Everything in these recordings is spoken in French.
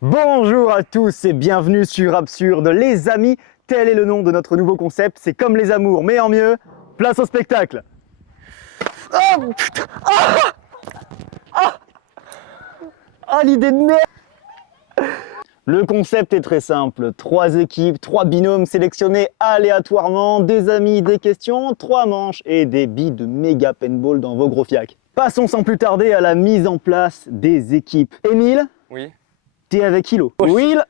Bonjour à tous et bienvenue sur Absurde. Les amis, tel est le nom de notre nouveau concept. C'est comme les amours, mais en mieux. Place au spectacle. Oh putain. L'idée de merde. Le concept est très simple. 3 équipes, 3 binômes sélectionnés aléatoirement, des amis, des questions, 3 manches et des billes de méga paintball dans vos gros fiacs. Passons sans plus tarder à la mise en place des équipes. Émile? Oui. T'es avec Hilo. Will,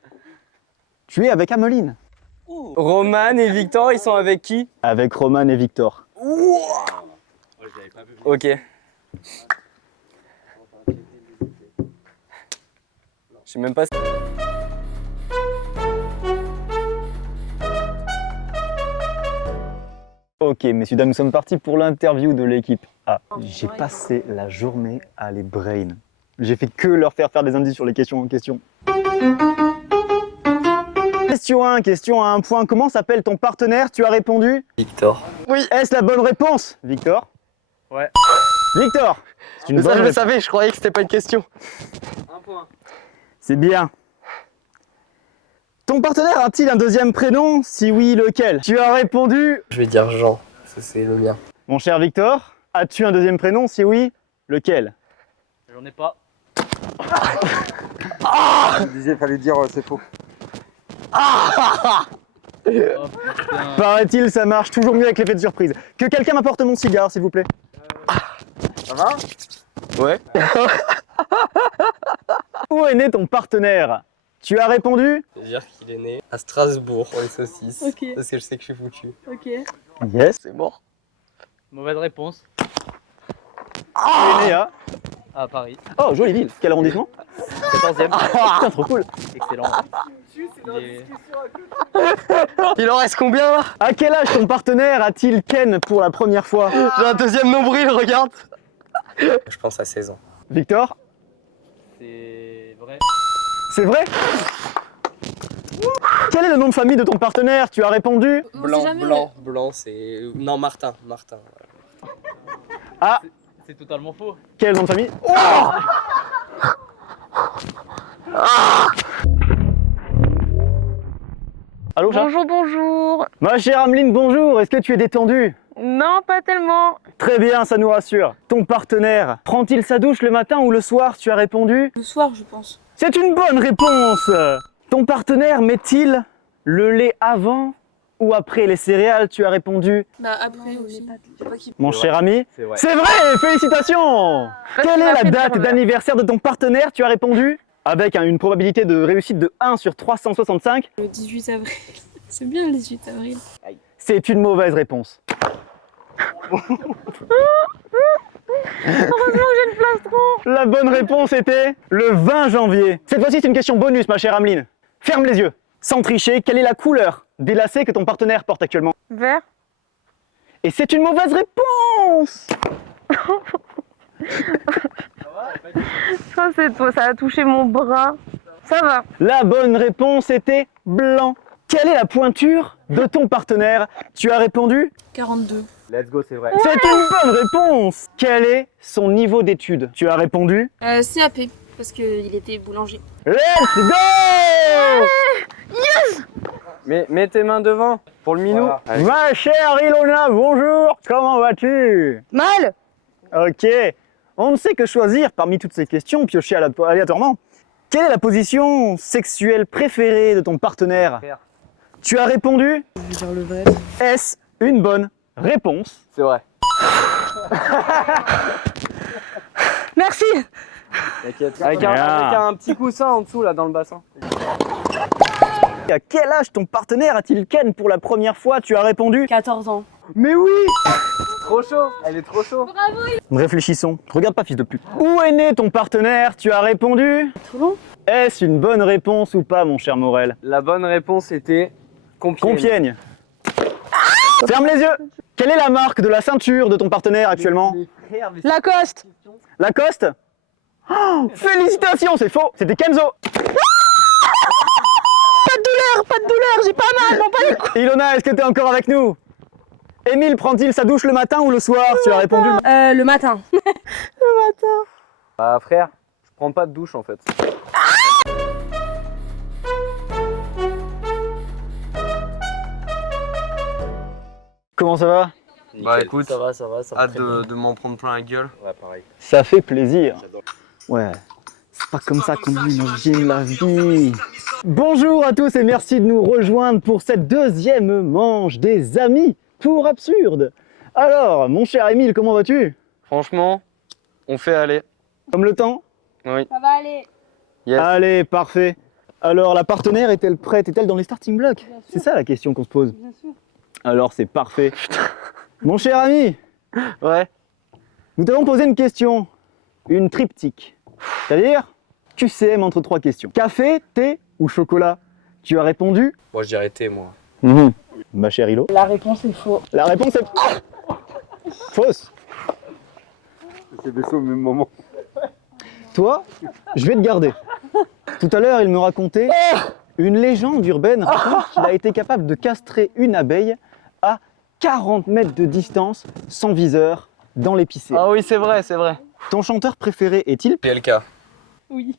tu es avec Ameline. Roman et Victor, ils sont avec qui? Avec Roman et Victor. Ok. Je sais même pas. Ok, messieurs, dames, nous sommes partis pour l'interview de l'équipe A. J'ai passé la journée à les brain. J'ai fait que leur faire des indices sur les questions en question. Question 1, question à un point. Comment s'appelle ton partenaire? Tu as répondu? Victor. Oui. Est-ce la bonne réponse? Victor? Ouais. Victor! C'est une Ça, bonne je le réponse. savais, je croyais que c'était pas une question. Un point. C'est bien. Ton partenaire a-t-il un deuxième prénom? Si oui, lequel? Tu as répondu? Je vais dire Jean, ça c'est le mien. Mon cher Victor, as-tu un deuxième prénom? Si oui, lequel? J'en ai pas. Je disais, fallait dire c'est faux. Oh putain. Paraît-il, ça marche toujours mieux avec l'effet de surprise. Que quelqu'un m'apporte mon cigare, s'il vous plaît. Ça va? Ouais. Où est né ton partenaire? Tu as répondu? Je veux dire qu'il est né à Strasbourg pour les saucisses. Ok. Parce que je sais que je suis foutu. Ok. Yes. C'est mort. Mauvaise réponse. Il est né à... À Paris. Oh, jolie ville. Quel arrondissement? 14e. Putain, trop cool. Excellent. Il est- Il en reste combien là? À quel âge ton partenaire a-t-il ken pour la première fois? J'ai un deuxième nombril, regarde. Je pense à 16 ans. Victor? C'est vrai. C'est vrai? Quel est le nom de famille de ton partenaire? Tu as répondu? Blanc, c'est... Non, Martin. Ah, C'est totalement faux. quel nom de famille? Allô, chat? Bonjour, bonjour. Ma chère Ameline, bonjour. Est-ce que tu es détendue? Non, pas tellement. Très bien, ça nous rassure. Ton partenaire prend-il sa douche le matin ou le soir? Tu as répondu? Le soir, je pense. C'est une bonne réponse. Ton partenaire met-il le lait avant ou après les céréales? Tu as répondu? Bah, après aussi. Je sais pas qui. Mon cher ami, C'est vrai. c'est vrai. Félicitations. Quelle est la date d'anniversaire de ton partenaire? Tu as répondu? Avec une probabilité de réussite de 1 sur 365. Le 18 avril. C'est bien le 18 avril. C'est une mauvaise réponse. La bonne réponse était le 20 janvier. Cette fois-ci, c'est une question bonus, ma chère Ameline. Ferme les yeux. Sans tricher, quelle est la couleur des lacets que ton partenaire porte actuellement? Vert. Et c'est une mauvaise réponse. Ça, c'est toi. Ça a touché mon bras. Ça va. La bonne réponse était blanc. Quelle est la pointure de ton partenaire? Tu as répondu? 42. Let's go, c'est vrai. C'est une bonne réponse. Quel est son niveau d'études? Tu as répondu? CAP. Parce qu'il était boulanger. Let's go. Mais mets tes mains devant, pour le minou. Voilà. Ma chère Ilona, bonjour. Comment vas-tu? Mal. Ok. On ne sait que choisir parmi toutes ces questions piochées aléatoirement. Quelle est la position sexuelle préférée de ton partenaire? Tu as répondu? Je vais dire le vrai. Est-ce une bonne réponse? C'est vrai. Merci. T'inquiète. Avec un petit coussin en dessous là dans le bassin. À quel âge ton partenaire a-t-il ken pour la première fois? Tu as répondu? 14 ans. Mais oui! Trop chaud, elle est trop chaud. Réfléchissons. Regarde pas, fils de pute. Où est né ton partenaire? Tu as répondu? Toulon. Est-ce une bonne réponse ou pas, mon cher Morel? La bonne réponse était Compiègne. Compiègne. Ferme les yeux. Quelle est la marque de la ceinture de ton partenaire actuellement? Lacoste. Lacoste? Oh, félicitations, c'est faux. C'était Kenzo. Pas de douleur, j'ai pas mal. Non, pas les couilles. Ilona, est-ce que tu es encore avec nous? Émile prend-il sa douche le matin ou le soir? Tu as répondu. Le matin. Bah frère, je prends pas de douche en fait. Comment ça va? Bah écoute, ça va, ça va. hâte de m'en prendre plein la gueule. Ouais, pareil. Ça fait plaisir. Ouais, c'est pas comme ça qu'on imagine la vie. Bonjour à tous et merci de nous rejoindre pour cette deuxième manche des Amis pour Absurde. Alors, mon cher Émile, comment vas-tu? Franchement, on fait aller. Comme le temps? Oui. Ça va aller. Yes. Allez, parfait. Alors, la partenaire est-elle prête? Est-elle dans les starting blocks? C'est ça la question qu'on se pose. Bien sûr. Alors, c'est parfait. Mon cher ami, Ouais. nous t'avons posé une question, une triptyque. C'est-à-dire, QCM entre trois questions. Café, thé ou chocolat? Tu as répondu? Moi je dirais thé, moi. Ma chère Hilo. La réponse est faux. La réponse est fausse. C'est vaisseau au même moment. Toi, je vais te garder. Tout à l'heure, il me racontait une légende urbaine raconte qu'il a été capable de castrer une abeille à 40 mètres de distance, sans viseur, dans l'épicéa. Ah oui, c'est vrai, c'est vrai. Ton chanteur préféré est-il? PLK. Oui.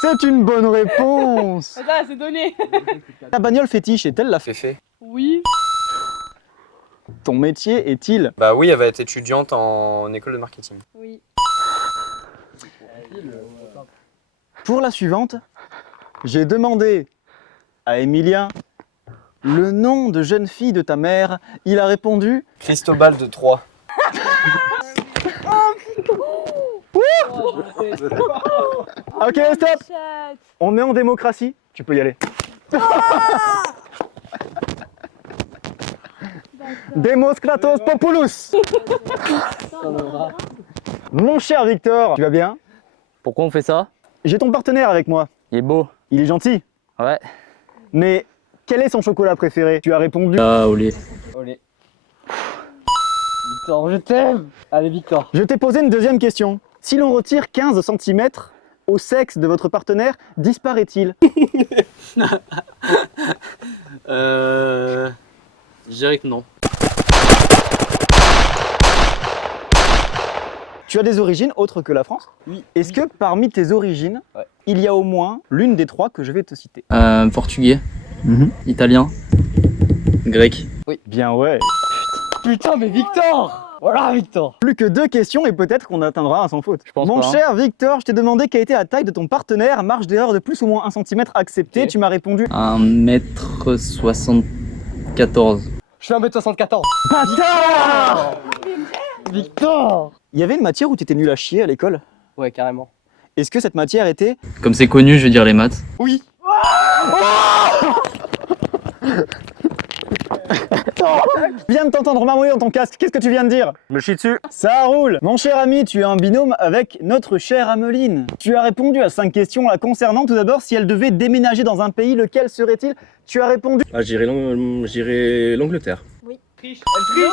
C'est une bonne réponse. Ça, c'est donné. Ta bagnole fétiche est-elle la Féfé. Oui. Ton métier est-il? Bah oui, elle va être étudiante en école de marketing. Oui. Pour la suivante, j'ai demandé à Emilien le nom de jeune fille de ta mère. Il a répondu Cristobal de Troyes. OK, stop. On est en démocratie, tu peux y aller. Demos Kratos Populus. Mon cher Victor, tu vas bien? Pourquoi on fait ça? J'ai ton partenaire avec moi. Il est beau. Il est gentil. Ouais. Mais quel est son chocolat préféré? Tu as répondu. Ah, au lait. Olé. Victor, je t'aime. Allez, Victor. Je t'ai posé une deuxième question. Si l'on retire 15 cm au sexe de votre partenaire, disparaît-il? Je dirais que non. Tu as des origines autres que la France? Oui. Est-ce que parmi tes origines, Ouais. il y a au moins l'une des trois que je vais te citer? Portugais, italien, grec. Bien ouais. Putain, mais Victor! Voilà, Victor! Plus que deux questions et peut-être qu'on atteindra un sans faute. pense Mon pas, hein. cher Victor, je t'ai demandé quelle était la taille de ton partenaire, marge d'erreur de plus ou moins 1 cm acceptée. Ok. Tu m'as répondu 1m74. Je fais 1m74. bâtard. Victor! Il y avait une matière où tu étais nul à chier à l'école. Ouais, carrément. Est-ce que cette matière était... Comme c'est connu, je vais dire les maths. Oui. Je viens de t'entendre marmonner dans ton casque, qu'est-ce que tu viens de dire? Je me chie dessus. Ça roule. Mon cher ami, tu es un binôme avec notre chère Ameline. Tu as répondu à 5 questions la concernant. Tout d'abord, si elle devait déménager dans un pays, lequel serait-il? Tu as répondu... Ah, j'irai l'Angleterre. Triche. Elle triche!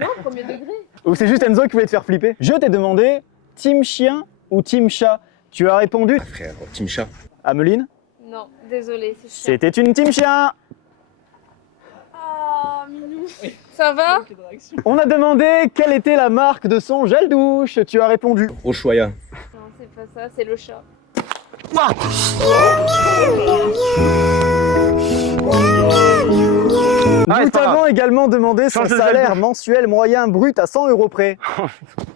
Non, premier degré. Ou c'est juste Enzo qui voulait te faire flipper? Je t'ai demandé team chien ou team chat. Tu as répondu... Frère, Team Chat. Ameline, Non, désolé, c'est chiant. c'était une team chien. Ah, minou. Ça va? On a demandé quelle était la marque de son gel douche. Tu as répondu... Ushuaïa. Non, c'est pas ça, c'est le chat. Ah, Nous c'est pas grave. t'avons également demandé son Change de gel salaire douche. mensuel moyen brut à 100 € près.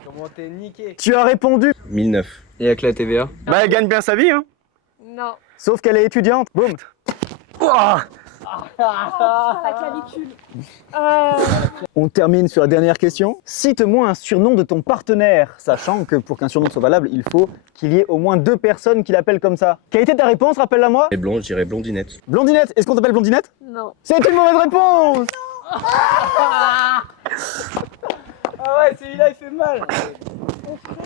Comment t'es niqué? Tu as répondu... 1009. Et avec la TVA? Bah, elle gagne bien sa vie, hein. Non. Sauf qu'elle est étudiante. Boum. La clavicule. On termine sur la dernière question. Cite-moi un surnom de ton partenaire, sachant que pour qu'un surnom soit valable, il faut qu'il y ait au moins 2 personnes qui l'appellent comme ça. Quelle était ta réponse? Rappelle-la moi. Et blond, je dirais Blondinette. Blondinette. Est-ce qu'on t'appelle Blondinette? Non. C'est une mauvaise réponse. Ah ouais, celui-là, il fait mal.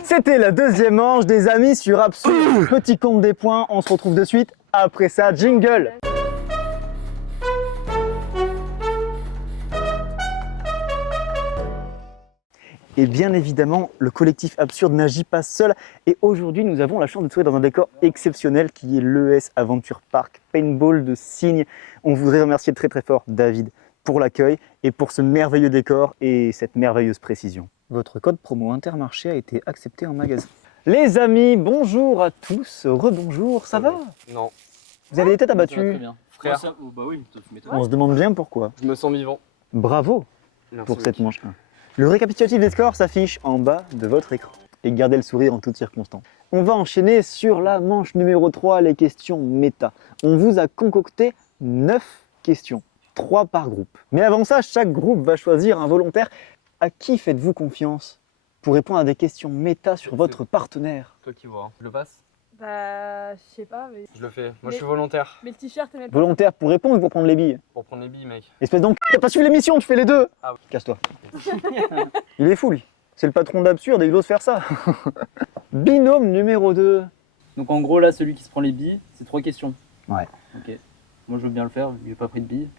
C'était la deuxième manche des Amis sur Absurde. Petit compte des points, on se retrouve de suite après ça. Jingle. Et bien évidemment, le collectif Absurde n'agit pas seul. Et aujourd'hui, nous avons la chance de se trouver dans un décor exceptionnel qui est l'ES Aventure Park Paintball de Signes. On voudrait remercier très très fort David pour l'accueil et pour ce merveilleux décor et cette merveilleuse précision. Votre code promo Intermarché a été accepté en magasin. Les amis, bonjour à tous, rebonjour, ça va? Non. Vous avez des têtes Ça va abattues? très bien. Frère. Bah oui, tu m'étonnes. On se demande bien pourquoi. Je me sens vivant. Bravo! Merci, pour mec. cette manche 1. Le récapitulatif des scores s'affiche en bas de votre écran. Et gardez le sourire en toutes circonstances. On va enchaîner sur la manche numéro 3, les questions méta. On vous a concocté 9 questions, 3 par groupe. Mais avant ça, chaque groupe va choisir un volontaire. À qui faites-vous confiance pour répondre à des questions méta sur votre partenaire? Toi qui vois. Je le passe? Bah, je sais pas, mais. Je le fais. Moi, Mais- je suis volontaire. Mais le t-shirt, t'es même pas. Volontaire pour répondre ou pour prendre les billes? Pour prendre les billes, mec. Espèce d'enculé, t'as pas suivi l'émission, tu fais les deux. Ah oui. Casse-toi. Il est fou, lui. C'est le patron d'Absurde et il ose faire ça. Binôme numéro 2. Donc en gros là, celui qui se prend les billes, c'est 3 questions. Ouais. Ok. Moi je veux bien le faire, vu que j'ai pas pris de billes.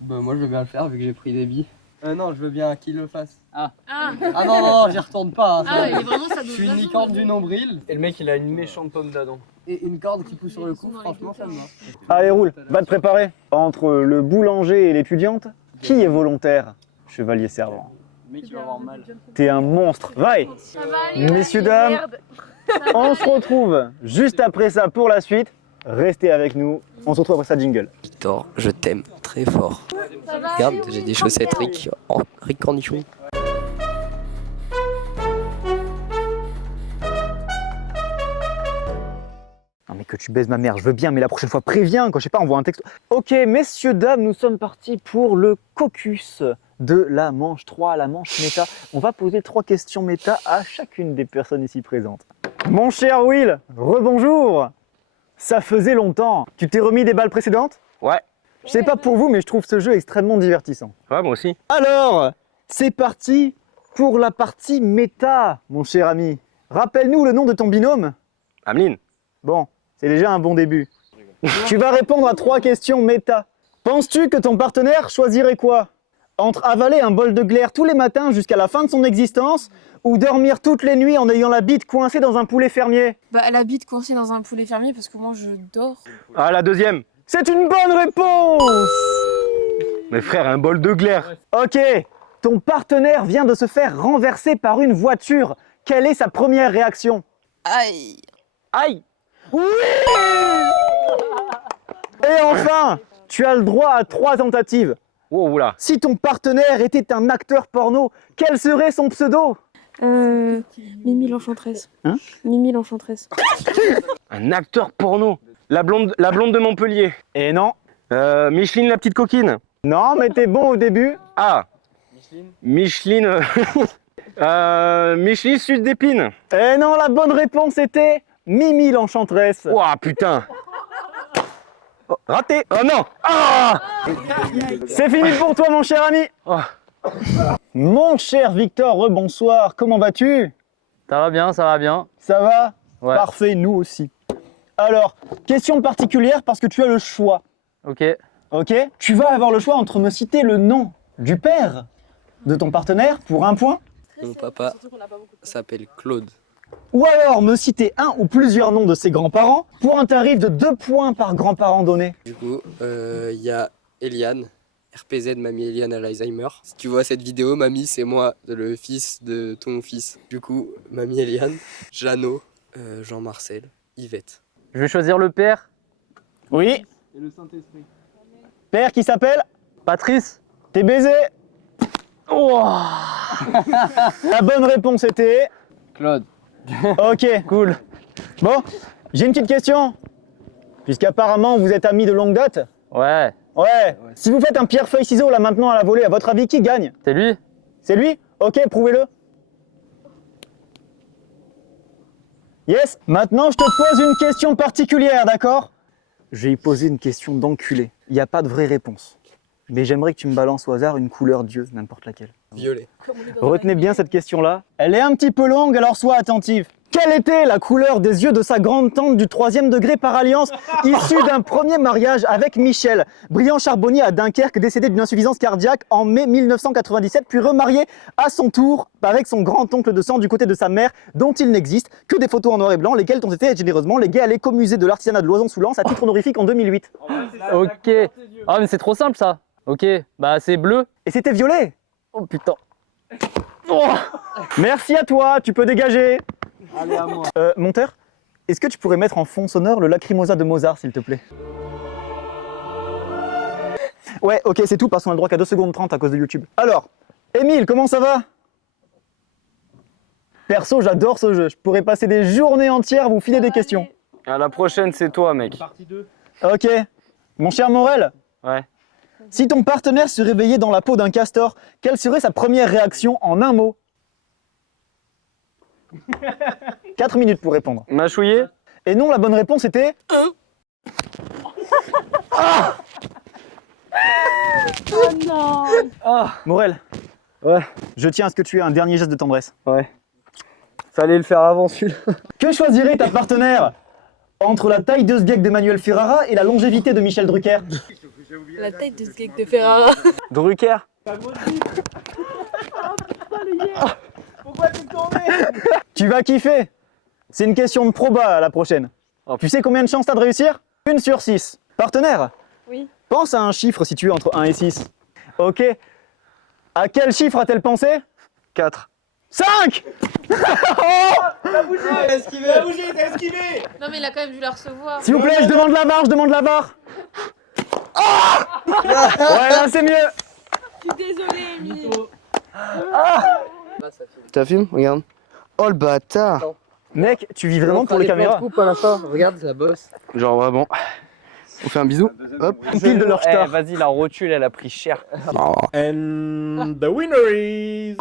Bah, moi je veux bien le faire vu que j'ai pris des billes. Non, je veux bien qu'il le fasse. Ah, Ah non, j'y retourne pas. hein, ça. ah, il est vraiment ça Je suis une licorne du nombril Et le mec, il a une méchante pomme d'Adam. et une corde qui pousse sur le cou, franchement ça me va. Allez, roule, va te préparer. Entre le boulanger et l'étudiante, qui est volontaire? Chevalier servant. Le mec il va avoir mal. T'es un monstre. Va. Ça va aller. Messieurs, dames, Merde. on se retrouve juste après ça pour la suite. Restez avec nous. On se retrouve après ça, jingle. Victor, je t'aime très fort. Ça va Regarde, aller, j'ai oui, des chaussettes Rick Cornichon. Non mais que tu baises ma mère, je veux bien, mais la prochaine fois préviens, quand je sais pas, envoie un texte. Ok, messieurs, dames, nous sommes partis pour le caucus de la manche 3, la manche méta. On va poser 3 questions méta à chacune des personnes ici présentes. Mon cher Will, rebonjour. Ça faisait longtemps. Tu t'es remis des balles précédentes? Ouais. Je sais pas pour vous, mais je trouve ce jeu extrêmement divertissant. Ouais, moi aussi. Alors, c'est parti pour la partie méta, mon cher ami. Rappelle-nous le nom de ton binôme. Ameline. Bon, c'est déjà un bon début. Tu vas répondre à 3 questions méta. Penses-tu que ton partenaire choisirait quoi? Entre avaler un bol de glaire tous les matins jusqu'à la fin de son existence ou dormir toutes les nuits en ayant la bite coincée dans un poulet fermier? Bah, elle habite coincée dans un poulet fermier parce que moi je dors. Ah, la deuxième. C'est une bonne réponse! Mais frère, un bol de glaire. Ok, ton partenaire vient de se faire renverser par une voiture. Quelle est sa première réaction? Aïe. Aïe! Oui! Et enfin, tu as le droit à 3 tentatives. Wow, oula. Si ton partenaire était un acteur porno, quel serait son pseudo? Mimi l'enchanteresse. Hein? Mimi l'enchanteresse. Un acteur porno. La blonde de Montpellier. Et non. Micheline, la petite coquine. Non, mais t'es bon au début. Ah. Micheline. Micheline Suce d'épines. Et non, la bonne réponse était Mimi l'enchanteresse. Ouah, putain. Oh, raté. Oh non. Ah. C'est fini pour toi, mon cher ami. Oh. Mon cher Victor, rebonsoir. Comment vas-tu? Ça va bien, ça va bien. Ça va? Ouais. Parfait, nous aussi. Alors, question particulière parce que tu as le choix. Ok. Ok? Tu vas avoir le choix entre me citer le nom du père de ton partenaire pour 1 point, Mon papa s'appelle Claude. ou alors me citer un ou plusieurs noms de ses grands-parents pour un tarif de 2 points par grand-parent donné. Du coup, il y a Eliane, RPZ, mamie Eliane à l'Alzheimer. Si tu vois cette vidéo, mamie, c'est moi, le fils de ton fils. Du coup, mamie Eliane, Jeannot, Jean-Marcel, Yvette. Je vais choisir le père. Oui. Et le Saint-Esprit. Père qui s'appelle? Patrice. T'es baisé. Oh. La bonne réponse était... Claude. Ok, cool. Bon, j'ai une petite question. Puisqu'apparemment vous êtes amis de longue date. Ouais. Ouais. Si vous faites un pierre-feuille-ciseaux là maintenant à la volée, à votre avis, qui gagne? C'est lui? C'est lui? Ok, prouvez-le. Yes. Maintenant, je te pose une question particulière, d'accord? Je vais y poser une question d'enculé. Il n'y a pas de vraie réponse. Mais j'aimerais que tu me balances au hasard une couleur Dieu, n'importe laquelle. Violet. Retenez bien cette question-là. Elle est un petit peu longue, alors sois attentif. Quelle était la couleur des yeux de sa grande tante du 3e degré par alliance, issue d'un premier mariage avec Michel, brillant charbonnier à Dunkerque, décédé d'une insuffisance cardiaque en mai 1997, puis remarié à son tour avec son grand-oncle de sang du côté de sa mère, dont il n'existe que des photos en noir et blanc, lesquelles ont été généreusement léguées à l'écomusée de l'artisanat de Loison-sous-Lens à titre honorifique en 2008. Ok. Ah mais c'est trop simple ça. Ok. Bah c'est bleu. Et c'était violet. Oh putain. Merci à toi, tu peux dégager. Allez à moi. Monteur, est-ce que tu pourrais mettre en fond sonore le Lacrimosa de Mozart, s'il te plaît? Ouais, ok, c'est tout, parce qu'on a le droit qu'à 2 secondes 30 à cause de YouTube. Alors, Émile, comment ça va? Perso, j'adore ce jeu. Je pourrais passer des journées entières à vous filer des questions. À la prochaine, c'est toi, mec. Ok. Mon cher Morel, Ouais. si ton partenaire se réveillait dans la peau d'un castor, quelle serait sa première réaction en un mot? 4 minutes pour répondre. Mâchouillé? Et non, la bonne réponse était... Oh non. Morel. Ouais. Je tiens à ce que tu aies un dernier geste de tendresse. Ouais. Fallait le faire avant celui-là. Que choisirait ta partenaire entre la taille de sgeg de Manuel Ferrara et la longévité de Michel Drucker? La taille de ce cake de Ferrara. Drucker? Tu vas kiffer. C'est une question de proba à la prochaine. Tu sais combien de chances t'as de réussir? 1 sur 6. Partenaire? Oui. Pense à un chiffre situé entre 1 et 6. Ok. À quel chiffre a-t-elle pensé? 4. 5. Non mais il a quand même dû la recevoir. S'il vous plaît, je demande la barre, je demande la barre. Ouais, là c'est mieux. Je suis désolée, Émile. T'as film? Regarde. Oh le bâtard. Mec, tu vis vraiment pour les caméras. Coupe à la fin. Regarde, ça bosse. Genre vraiment. On fait un bisou. Hop. Pile de leur Eh, star. vas-y, la rotule, elle a pris cher. And the winner is...